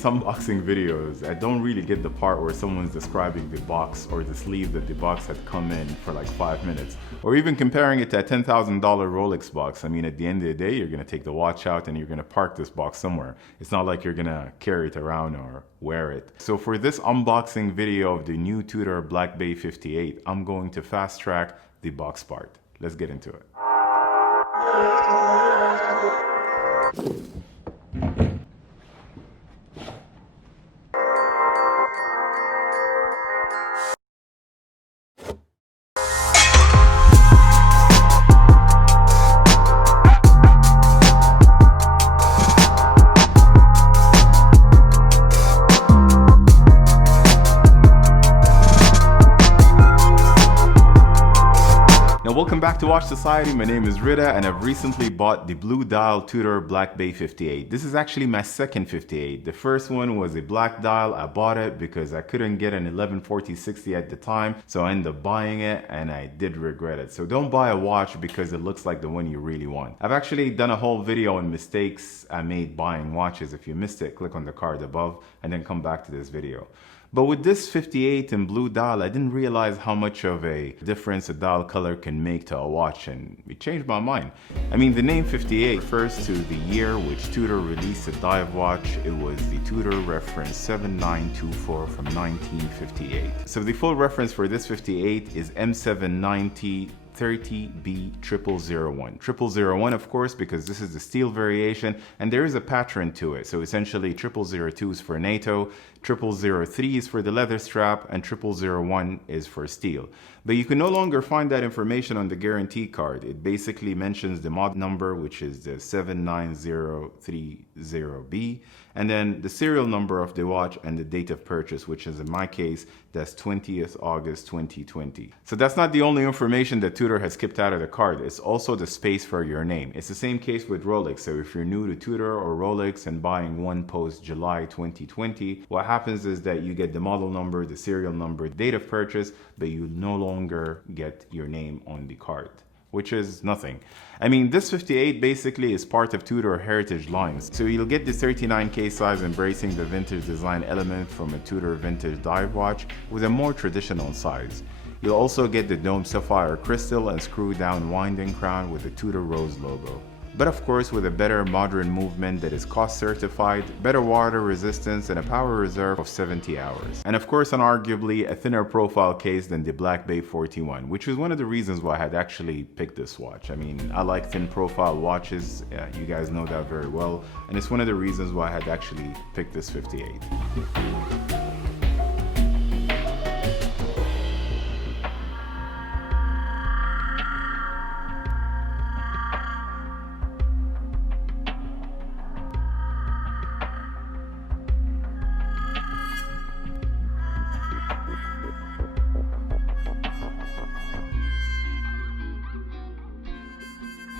these unboxing videos, I don't really get the part where someone's describing the box or the sleeve that the box had come in for like 5 minutes. Or even comparing it to a $10,000 Rolex box. I mean, at the end of the day, you're gonna take the watch out and you're gonna park this box somewhere. It's not like you're gonna carry it around or wear it. So for this unboxing video of the new Tudor Black Bay 58, I'm going to fast track the box part. Let's get into it. Welcome back to Watch Society. My name is Rita and I've recently bought the blue dial Tudor Black Bay 58. This is actually my second 58. The first one was a black dial. I bought it because I couldn't get an 1140-60 at the time, so I ended up buying it and I did regret it. So don't buy a watch because it looks like the one you really want. I've actually done a whole video on mistakes I made buying watches. If you missed it, click on the card above and then come back to this video. But with this 58 in blue dial, I didn't realize how much of a difference a dial color can make to a watch, and it changed my mind. I mean, the name 58 refers to the year which Tudor released a dive watch. It was the Tudor reference 7924 from 1958. So the full reference for this 58 is M790 30B0001. 0001, of course, because this is the steel variation and there is a pattern to it. So essentially 0002 is for NATO, 0003 is for the leather strap, and 0001 is for steel. But you can no longer find that information on the guarantee card. It basically mentions the mod number, which is the 79030B, and then the serial number of the watch and the date of purchase, which is in my case, that's 20th August 2020. So that's not the only information that Tudor has skipped out of the card. It's also the space for your name. It's the same case with Rolex. So if you're new to Tudor or Rolex and buying one post July 2020, what happens is that you get the model number, the serial number, date of purchase, but you no longer get your name on the card, which is nothing. I mean, this 58 basically is part of Tudor heritage lines. So you'll get the 39K size embracing the vintage design element from a Tudor vintage dive watch with a more traditional size. You'll also get the dome sapphire crystal and screw down winding crown with the Tudor rose logo. But of course with a better modern movement that is cost certified, better water resistance, and a power reserve of 70 hours. And of course unarguably a thinner profile case than the Black Bay 41, which is one of the reasons why I had actually picked this watch. I mean, I like thin profile watches, you guys know that very well, and it's one of the reasons why I had actually picked this 58.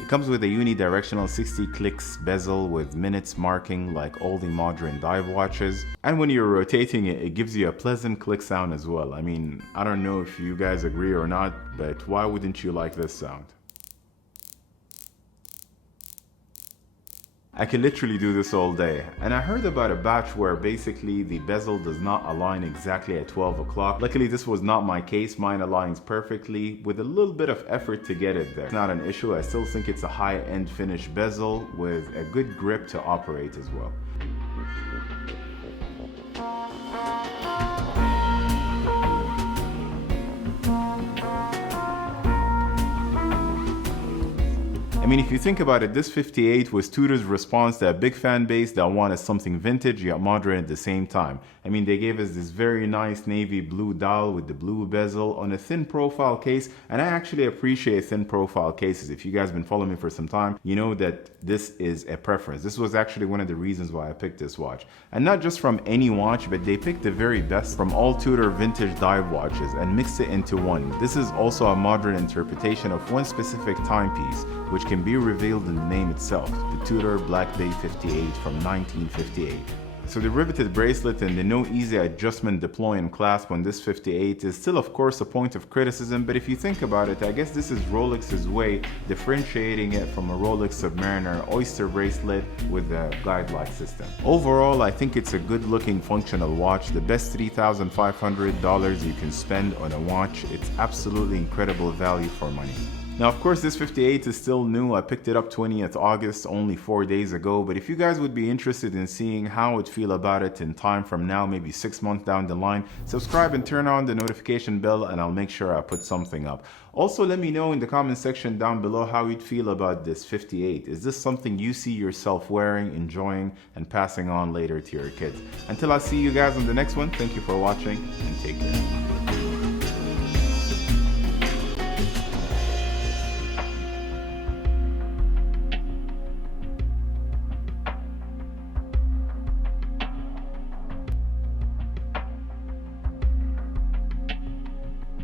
It comes with a unidirectional 60 clicks bezel with minutes marking like all the modern dive watches. And when you're rotating it, it gives you a pleasant click sound as well. I mean, I don't know if you guys agree or not, but why wouldn't you like this sound? I can literally do this all day. And I heard about a batch where basically the bezel does not align exactly at 12 o'clock. Luckily this was not my case. Mine aligns perfectly with a little bit of effort to get it there. It's not an issue. I still think it's a high-end finished bezel with a good grip to operate as well. I mean, if you think about it, this 58 was Tudor's response to a big fan base that wanted something vintage yet modern at the same time. I mean, they gave us this very nice navy blue dial with the blue bezel on a thin profile case, and I actually appreciate thin profile cases. If you guys have been following me for some time, you know that this is a preference. This was actually one of the reasons why I picked this watch. And not just from any watch, but they picked the very best from all Tudor vintage dive watches and mixed it into one. This is also a modern interpretation of one specific timepiece, which can be revealed in the name itself, the Tudor Black Bay 58 from 1958. So the riveted bracelet and the no easy adjustment deploy and clasp on this 58 is still of course a point of criticism, but if you think about it, I guess this is Rolex's way differentiating it from a Rolex Submariner Oyster bracelet with a guide-lock system. Overall, I think it's a good looking functional watch, the best $3,500 you can spend on a watch. It's absolutely incredible value for money. Now, of course, this 58 is still new. I picked it up 20th August, only 4 days ago. But if you guys would be interested in seeing how I would feel about it in time from now, maybe 6 months down the line, subscribe and turn on the notification bell and I'll make sure I put something up. Also, let me know in the comment section down below how you'd feel about this 58. Is this something you see yourself wearing, enjoying, and passing on later to your kids? Until I see you guys on the next one, thank you for watching and take care.